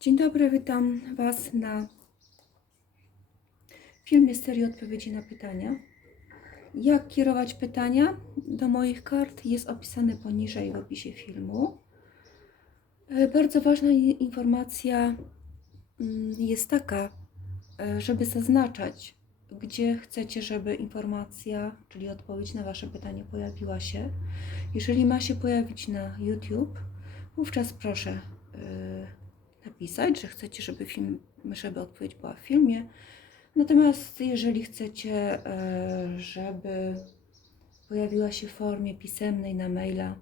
Dzień dobry, witam Was na filmie serii odpowiedzi na pytania. Jak kierować pytania do moich kart jest opisane poniżej w opisie filmu. E, Bardzo ważna informacja mm, jest taka, e, żeby zaznaczać, gdzie chcecie, żeby informacja, czyli odpowiedź na Wasze pytanie pojawiła się. Jeżeli ma się pojawić na YouTube, wówczas proszę e, napisać, że chcecie, żeby film, żeby odpowiedź była w filmie. Natomiast jeżeli chcecie, e, żeby pojawiła się w formie pisemnej na maila,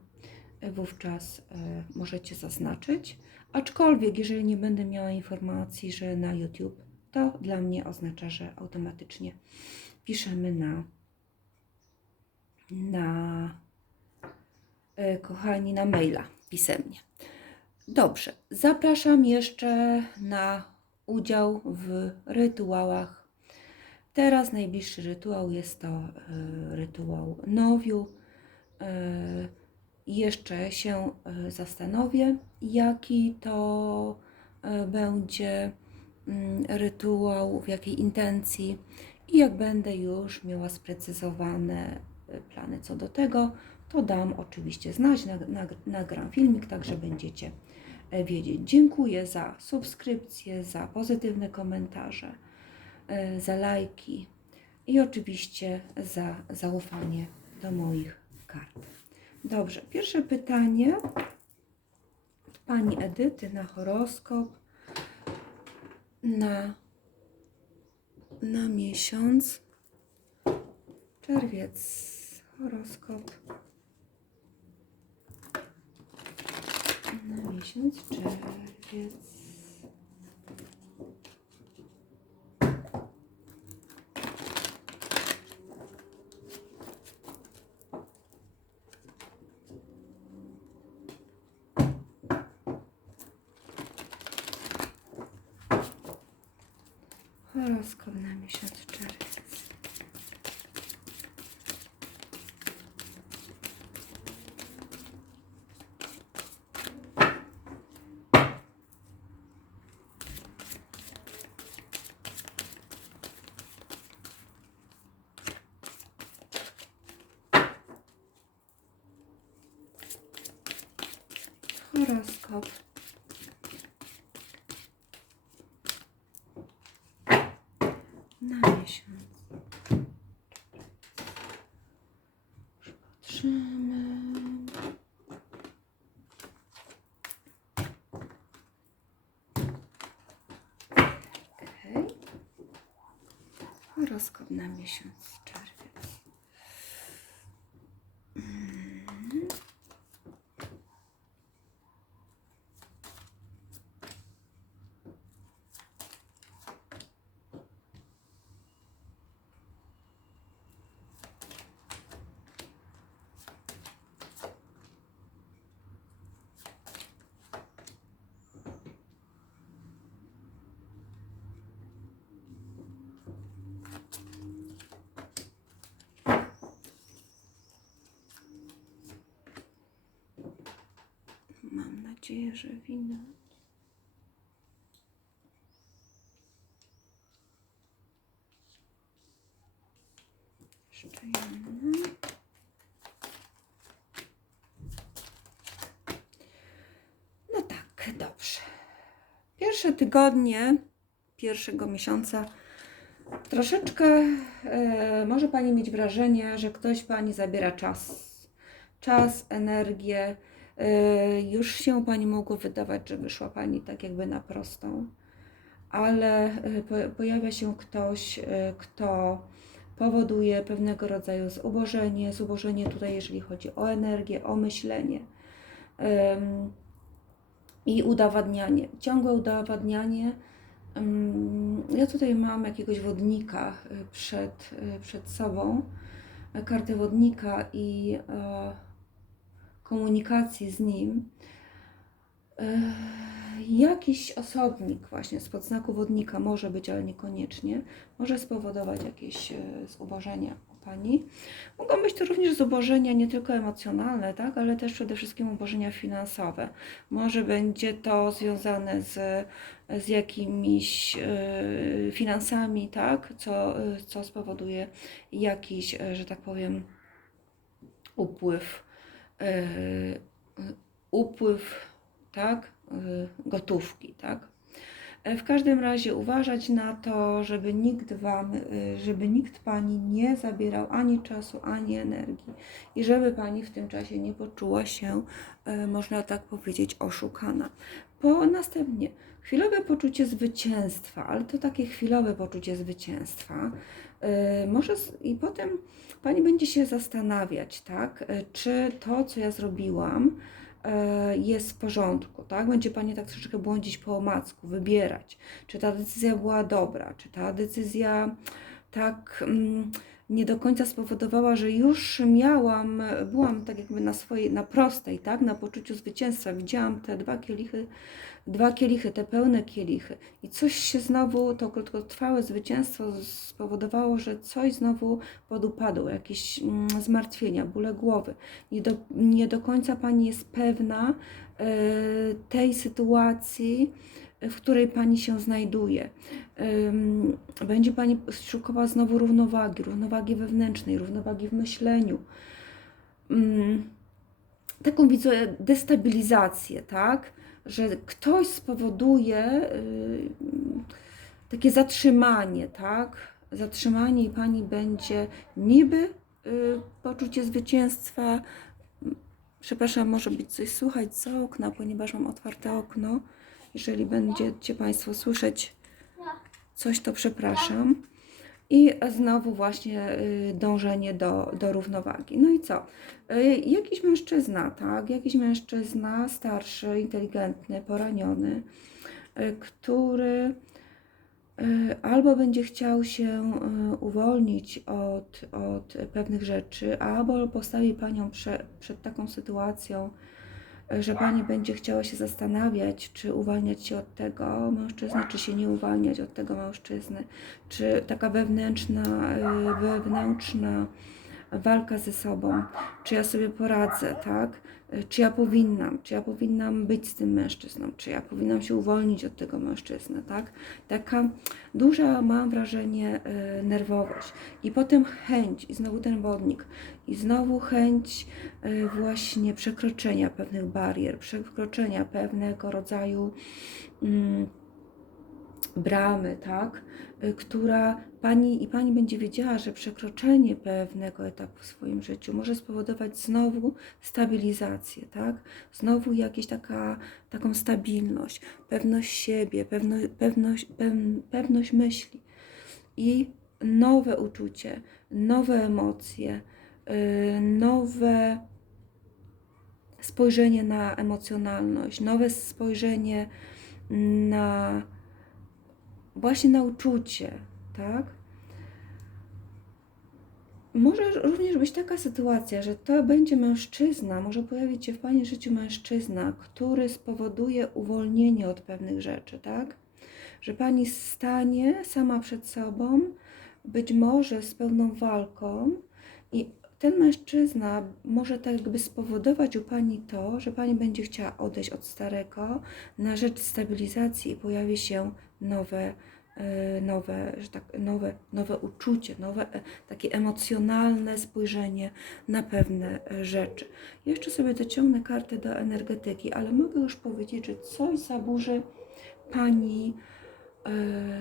e, wówczas e, możecie zaznaczyć. Aczkolwiek, jeżeli nie będę miała informacji, że na YouTube, to dla mnie oznacza, że automatycznie piszemy na, na kochani, na maila pisemnie. Dobrze, zapraszam jeszcze na udział w rytuałach. Teraz najbliższy rytuał jest to e, rytuał nowiu. E, jeszcze się e, zastanowię, jaki to będzie mm, rytuał, w jakiej intencji i jak będę już miała sprecyzowane plany co do tego, to dam oczywiście znać, nag- nag- nagram filmik, tak że będziecie e, wiedzieć. Dziękuję za subskrypcję, za pozytywne komentarze, e, za lajki i oczywiście za zaufanie do moich kart. Dobrze, pierwsze pytanie pani Edyty na horoskop na, na miesiąc czerwiec. Horoskop na miesiąc czerwiec. Horoskop na miesiąc czerwiec. Horoskop na miesiąc. Patrzymy. Okej. Horoskop na miesiąc czerwiec. Mhm. Mam nadzieję, że widać. Jeszcze. No tak, dobrze. Pierwsze tygodnie pierwszego miesiąca troszeczkę e, może Pani mieć wrażenie, że ktoś Pani zabiera czas. Czas, energię. E, już się Pani mogło wydawać, że wyszła Pani tak jakby na prostą, ale po, pojawia się ktoś, e, kto powoduje pewnego rodzaju zubożenie, zubożenie tutaj, jeżeli chodzi o energię, o myślenie i udowadnianie, ciągłe udowadnianie. Ja tutaj mam jakiegoś wodnika y, przed, y, przed sobą, kartę wodnika i komunikacji z nim. E, Jakiś osobnik właśnie z podznaku wodnika może być, ale niekoniecznie, może spowodować jakieś e, zubożenie Pani. Mogą być to również zubożenia nie tylko emocjonalne, tak, ale też przede wszystkim ubożenia finansowe. Może będzie to związane z, z jakimiś e, finansami, tak, co, co spowoduje jakiś, że tak powiem, upływ, upływ, tak, e, gotówki, tak. E, W każdym razie uważać na to, żeby nikt wam, żeby nikt pani nie zabierał ani czasu, ani energii i żeby pani w tym czasie nie poczuła się, e, można tak powiedzieć, oszukana. Po następnie chwilowe poczucie zwycięstwa, ale to takie chwilowe poczucie zwycięstwa. E, Może z- i potem pani będzie się zastanawiać, tak, e, czy to, co ja zrobiłam, e, jest w porządku, tak? Będzie Pani tak troszeczkę błądzić po omacku, wybierać, czy ta decyzja była dobra, czy ta decyzja tak mm, nie do końca spowodowała, że już miałam, byłam tak jakby na swojej, na prostej, tak? Na poczuciu zwycięstwa. Widziałam te dwa kielichy, dwa kielichy, te pełne kielichy i coś się znowu, to krótkotrwałe zwycięstwo spowodowało, że coś znowu podupadło, jakieś mm, zmartwienia, bóle głowy nie do, nie do końca Pani jest pewna e, tej sytuacji, w której Pani się znajduje. Będzie Pani szukała znowu równowagi, równowagi wewnętrznej, równowagi w myśleniu. Taką widzę destabilizację, tak? Że ktoś spowoduje y, takie zatrzymanie, tak? Zatrzymanie i Pani będzie niby y, poczucie zwycięstwa, Przepraszam, może być coś słychać z okna, ponieważ mam otwarte okno. Jeżeli będziecie Państwo słyszeć coś, to przepraszam. I znowu właśnie y, dążenie do, do równowagi. No i co? Y, Jakiś mężczyzna, tak? Jakiś mężczyzna starszy, inteligentny, poraniony, y, który albo będzie chciał się uwolnić od, od pewnych rzeczy, albo postawi panią prze, przed taką sytuacją, że pani będzie chciała się zastanawiać, czy uwalniać się od tego mężczyzny, czy się nie uwalniać od tego mężczyzny, czy taka wewnętrzna, y, wewnętrzna walka ze sobą, czy ja sobie poradzę, tak? Y, Czy ja powinnam, czy ja powinnam być z tym mężczyzną, czy ja powinnam się uwolnić od tego mężczyzny, tak? Taka duża, mam wrażenie, y, nerwowość. I potem chęć, i znowu ten wodnik, i znowu chęć y, właśnie przekroczenia pewnych barier, przekroczenia pewnego rodzaju mm, bramy, tak? Y, która pani i pani będzie wiedziała, że przekroczenie pewnego etapu w swoim życiu może spowodować znowu stabilizację, tak? Znowu jakieś taka, taką stabilność, pewność siebie, pewno, pewność, pewn, pewność myśli i nowe uczucie, nowe emocje, yy, nowe spojrzenie na emocjonalność, nowe spojrzenie na właśnie na uczucie, tak? Może również być taka sytuacja, że to będzie mężczyzna, może pojawić się w Pani życiu mężczyzna, który spowoduje uwolnienie od pewnych rzeczy, tak? Że Pani stanie sama przed sobą, być może z pełną walką i ten mężczyzna może tak jakby spowodować u Pani to, że Pani będzie chciała odejść od starego na rzecz stabilizacji i pojawi się nowe, e, nowe, że tak, nowe, nowe uczucie, nowe e, takie emocjonalne spojrzenie na pewne e, rzeczy. Jeszcze sobie dociągnę kartę do energetyki, ale mogę już powiedzieć, że coś zaburzy Pani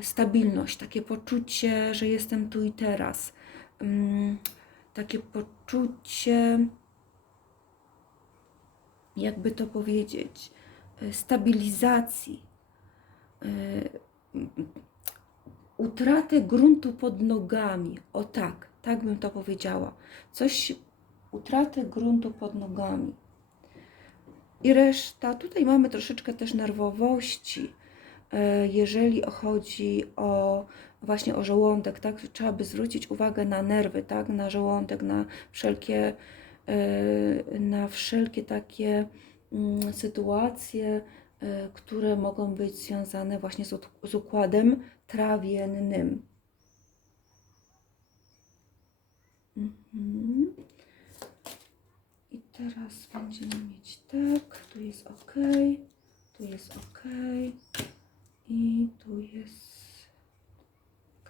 stabilność, takie poczucie, że jestem tu i teraz. Takie poczucie, jakby to powiedzieć, e, stabilizacji, e, utratę gruntu pod nogami. O tak, tak bym to powiedziała. Coś, utratę gruntu pod nogami. I reszta, tutaj mamy troszeczkę też nerwowości, e, jeżeli chodzi o właśnie o żołądek, tak? Trzeba by zwrócić uwagę na nerwy, tak? Na żołądek, na wszelkie, e, na wszelkie takie mm, sytuacje, e, które mogą być związane właśnie z, uk- z układem trawiennym. Mhm. I teraz będziemy mieć tak, tu jest ok, tu jest ok i tu jest.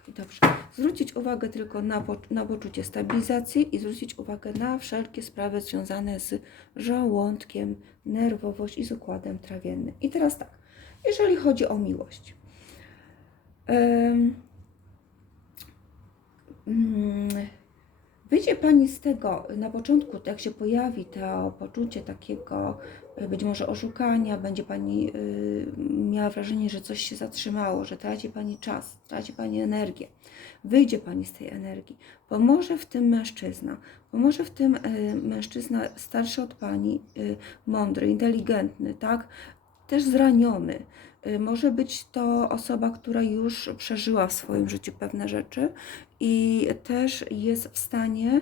Dobrze. Zwrócić uwagę tylko na, po, na poczucie stabilizacji i zwrócić uwagę na wszelkie sprawy związane z żołądkiem, nerwowość i z układem trawiennym. I teraz tak, jeżeli chodzi o miłość. Mm, Wyjdzie Pani z tego na początku, jak się pojawi to poczucie takiego y, być może oszukania, będzie Pani y, miała wrażenie, że coś się zatrzymało, że traci Pani czas, traci Pani energię. Wyjdzie Pani z tej energii. Pomoże w tym mężczyzna. Pomoże w tym y, mężczyzna starszy od Pani, y, mądry, inteligentny, tak? Też zraniony. Y, Może być to osoba, która już przeżyła w swoim życiu pewne rzeczy i też jest w stanie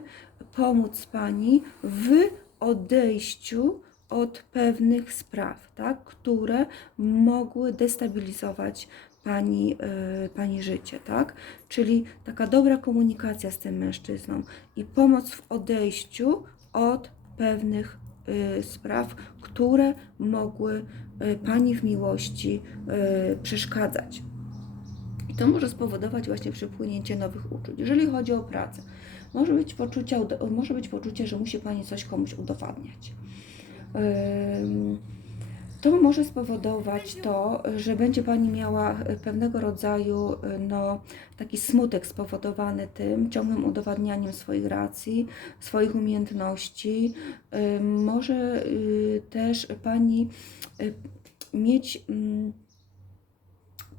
pomóc Pani w odejściu od pewnych spraw, tak, które mogły destabilizować Pani, y, pani życie, tak? Czyli taka dobra komunikacja z tym mężczyzną i pomoc w odejściu od pewnych spraw, które mogły y, Pani w miłości y, przeszkadzać. I to może spowodować właśnie przypłynięcie nowych uczuć. Jeżeli chodzi o pracę, może być poczucie, może być poczucie, że musi Pani coś komuś udowadniać. To może spowodować to, że będzie Pani miała pewnego rodzaju no, taki smutek spowodowany tym ciągłym udowadnianiem swoich racji, swoich umiejętności. Ym, Może y, też Pani mieć mm,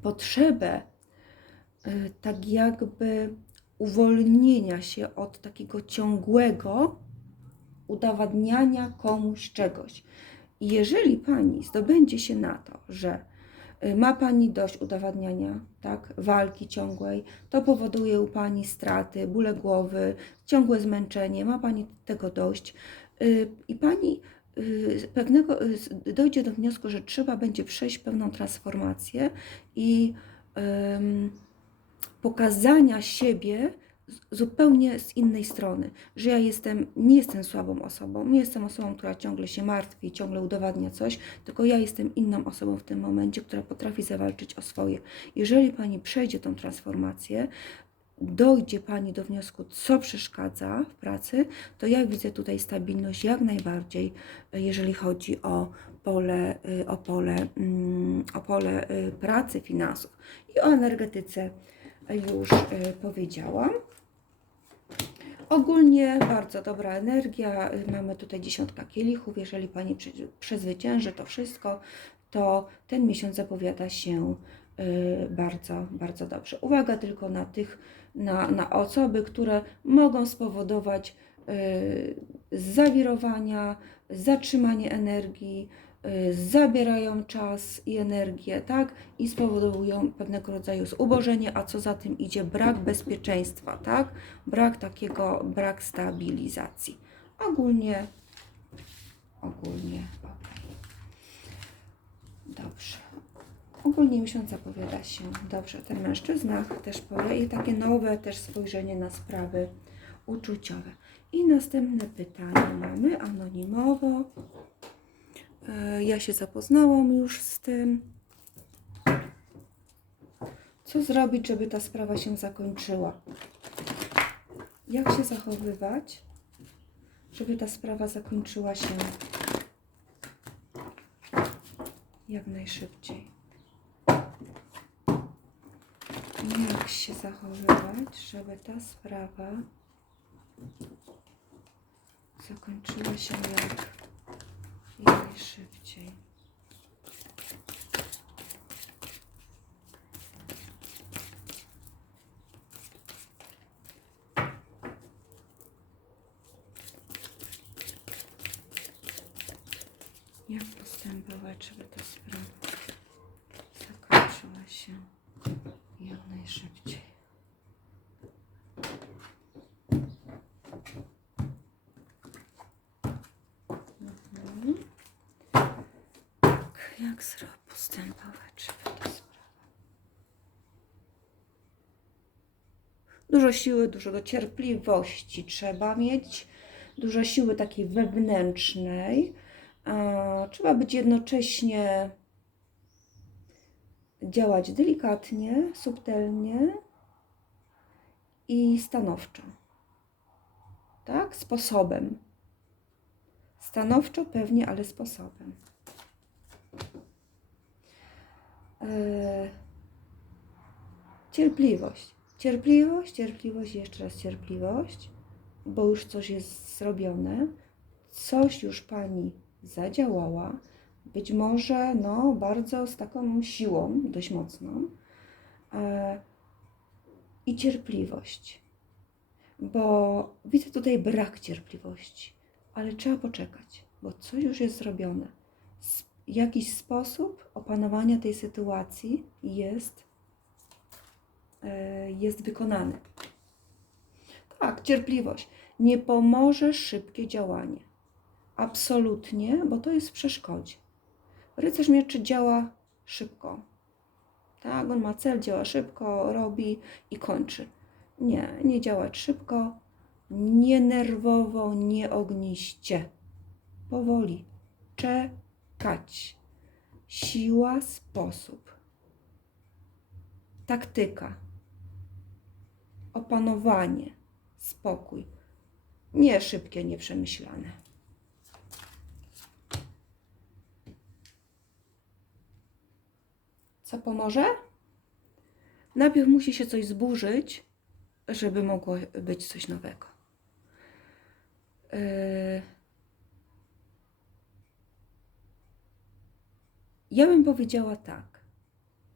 potrzebę tak jakby uwolnienia się od takiego ciągłego udowadniania komuś czegoś. Jeżeli pani zdobędzie się na to, że y, ma pani dość udowadniania, tak, walki ciągłej, to powoduje u pani straty, bóle głowy, ciągłe zmęczenie, ma pani tego dość y, i pani y, pewnego dojdzie do wniosku, że trzeba będzie przejść pewną transformację i ym, pokazania siebie zupełnie z innej strony, że ja jestem, nie jestem słabą osobą, nie jestem osobą, która ciągle się martwi, ciągle udowadnia coś, tylko ja jestem inną osobą w tym momencie, która potrafi zawalczyć o swoje. Jeżeli Pani przejdzie tą transformację, dojdzie Pani do wniosku, co przeszkadza w pracy, to ja widzę tutaj stabilność jak najbardziej, y, jeżeli chodzi o pole, y, o pole, mm, o pole y, pracy, finansów i o energetyce już powiedziałam. Ogólnie bardzo dobra energia. Mamy tutaj dziesiątka kielichów. Jeżeli Pani prze- przezwycięży to wszystko, to ten miesiąc zapowiada się y, bardzo, bardzo dobrze. Uwaga tylko na tych, na, na osoby, które mogą spowodować y, zawirowania, zatrzymanie energii, zabierają czas i energię, tak? I spowodują pewnego rodzaju zubożenie, a co za tym idzie brak bezpieczeństwa, tak? Brak takiego, brak stabilizacji. Ogólnie, ogólnie. Dobrze. Ogólnie miesiąc zapowiada się dobrze. Ten mężczyzna też i takie nowe też spojrzenie na sprawy uczuciowe. I następne pytanie mamy anonimowo. E, Ja się zapoznałam już z tym. Co zrobić, żeby ta sprawa się zakończyła? Jak się zachowywać, żeby ta sprawa zakończyła się jak najszybciej? Jak się zachowywać, żeby ta sprawa zakończyła się jak, jak najszybciej? Jak postępować, żeby ta sprawa zakończyła się jak najszybciej? Mhm. Tak, jak postępować, żeby ta sprawa... Dużo siły, dużo cierpliwości trzeba mieć, dużo siły takiej wewnętrznej. Trzeba być jednocześnie działać delikatnie, subtelnie i stanowczo. Tak? Sposobem. Stanowczo pewnie, ale sposobem. E, Cierpliwość. Cierpliwość, cierpliwość jeszcze raz cierpliwość, bo już coś jest zrobione, coś już pani zadziałała, być może no, bardzo z taką siłą, dość mocną. E, I cierpliwość, bo widzę tutaj brak cierpliwości, ale trzeba poczekać, bo coś już jest zrobione. Jakiś sposób opanowania tej sytuacji jest e, jest wykonany. Tak, cierpliwość. Nie pomoże szybkie działanie. Absolutnie, bo to jest w przeszkodzie. Rycerz mieczy działa szybko. Tak, on ma cel, działa szybko, robi i kończy. Nie, nie działać szybko, nie nerwowo, nie ogniście. Powoli. Czekać. Siła, sposób. Taktyka opanowanie, spokój. Nie szybkie, nieprzemyślane. Co pomoże? Najpierw musi się coś zburzyć, żeby mogło być coś nowego. Yy, Ja bym powiedziała tak.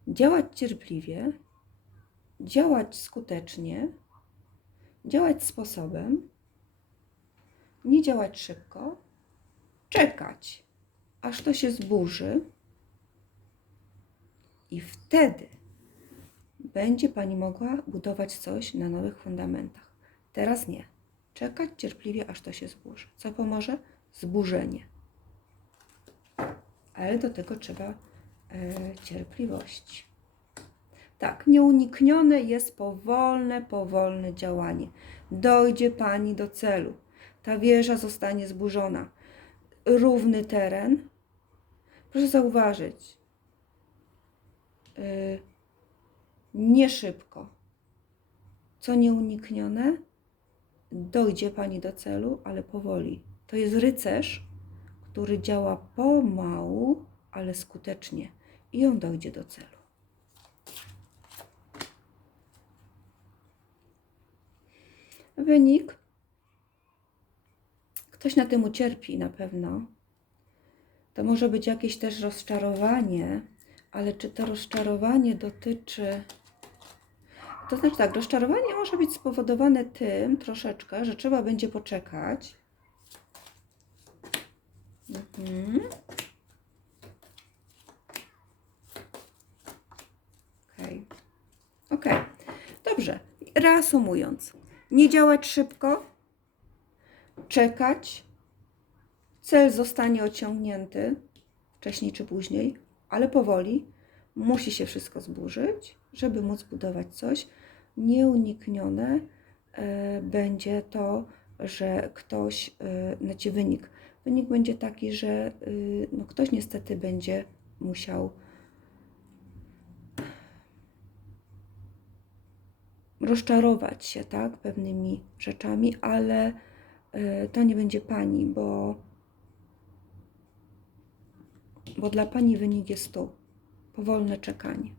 Działać cierpliwie, działać skutecznie, działać sposobem, nie działać szybko, czekać, aż to się zburzy, i wtedy będzie Pani mogła budować coś na nowych fundamentach. Teraz nie. Czekać cierpliwie, aż to się zburzy. Co pomoże? Zburzenie. Ale do tego trzeba e, cierpliwości. Tak, nieuniknione jest powolne, powolne działanie. Dojdzie Pani do celu. Ta wieża zostanie zburzona. Równy teren. Proszę zauważyć, yy, nie szybko. Co nieuniknione, dojdzie Pani do celu, ale powoli. To jest rycerz, który działa pomału, ale skutecznie i on dojdzie do celu. Wynik. Ktoś na tym ucierpi na pewno. To może być jakieś też rozczarowanie, ale czy to rozczarowanie dotyczy. To znaczy tak, rozczarowanie może być spowodowane tym troszeczkę, że trzeba będzie poczekać. Mhm. Okej. Okej. Dobrze. Reasumując. Nie działać szybko, czekać. Cel zostanie osiągnięty wcześniej czy później, ale powoli. Musi się wszystko zburzyć, żeby móc budować coś. Nieuniknione e, będzie to, że ktoś, znaczy wynik, wynik będzie taki, że y, no, ktoś niestety będzie musiał rozczarować się tak, pewnymi rzeczami, ale y, to nie będzie pani, bo, bo dla pani wynik jest tu. Powolne czekanie.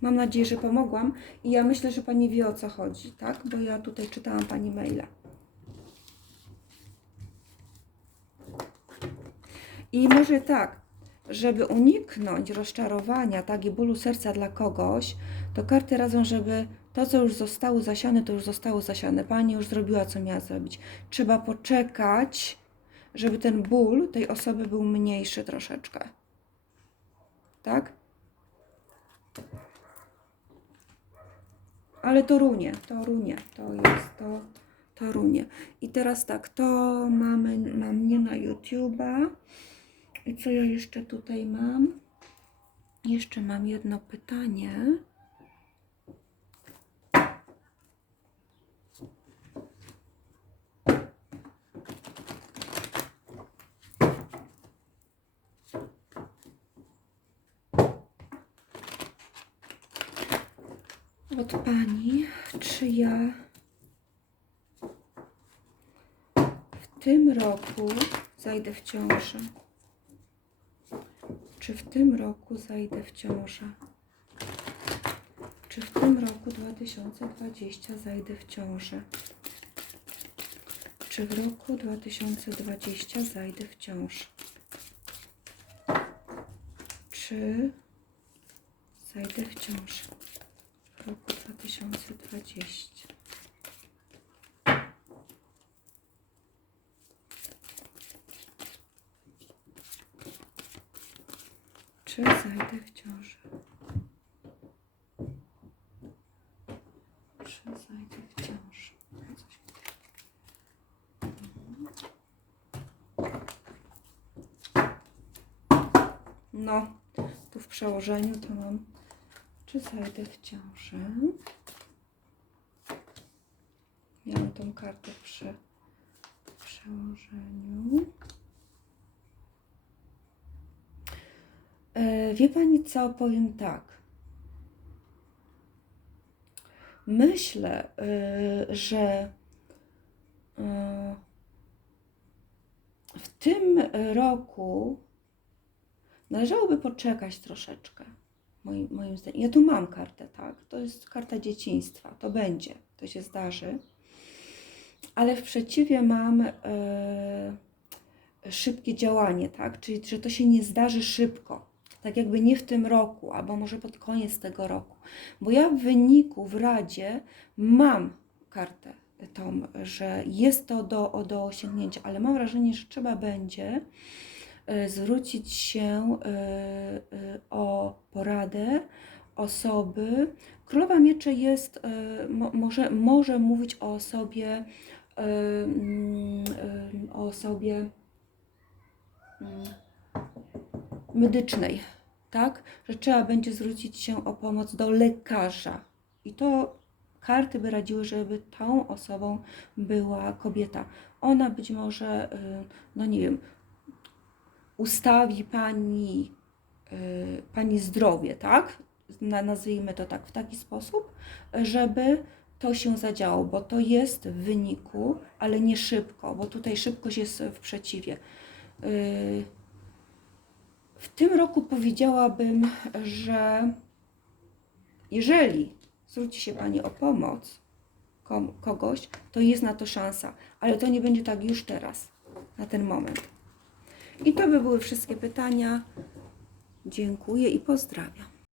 Mam nadzieję, że pomogłam i ja myślę, że pani wie o co chodzi, tak? Bo ja tutaj czytałam pani maila. I może tak, żeby uniknąć rozczarowania, tak i bólu serca dla kogoś, to karty radzą, żeby to, co już zostało zasiane, to już zostało zasiane. Pani już zrobiła, co miała zrobić. Trzeba poczekać, żeby ten ból tej osoby był mniejszy troszeczkę. Tak? Ale to runie, to runie, to jest to, to runie. I teraz tak, to mamy, mam mnie na YouTube'a. I co ja jeszcze tutaj mam? Jeszcze mam jedno pytanie. od Pani, czy ja w tym roku zajdę w ciążę. Czy w tym roku zajdę w ciążę? Czy w tym roku 2020 zajdę w ciążę? Czy w roku 2020 zajdę w ciążę? Czy zajdę w ciążę w roku 2020? Czy zajdę w ciążę? Czy zajdę w ciążę? Coś No, tu w przełożeniu to mam, czy zajdę w ciążę. Miałam tą kartę przy przełożeniu. E, wie Pani co, powiem tak. Myślę, y, że y, w tym roku należałoby poczekać troszeczkę. Moim, moim zdaniem. Ja tu mam kartę, tak? To jest karta dzieciństwa. To będzie, to się zdarzy. Ale w przeciwie mam e, szybkie działanie, tak? Czyli, że to się nie zdarzy szybko. Tak jakby nie w tym roku, albo może pod koniec tego roku. Bo ja w wyniku w Radzie mam kartę tą, że jest to do, do osiągnięcia, ale mam wrażenie, że trzeba będzie e, zwrócić się e, e, o poradę osoby. Królowa Miecze jest, mo, może, może mówić o osobie, mm, o osobie mm, medycznej, tak? Że trzeba będzie zwrócić się o pomoc do lekarza. I to karty by radziły, żeby tą osobą była kobieta. Ona być może, y, no nie wiem, ustawi pani, y, pani zdrowie, tak? Na- Nazwijmy to tak w taki sposób, żeby to się zadziało, bo to jest w wyniku, ale nie szybko, bo tutaj szybkość jest w przeciwie. W tym roku powiedziałabym, że jeżeli zwróci się Pani o pomoc kogoś, to jest na to szansa, ale to nie będzie tak już teraz, na ten moment. I to by były wszystkie pytania. Dziękuję i pozdrawiam.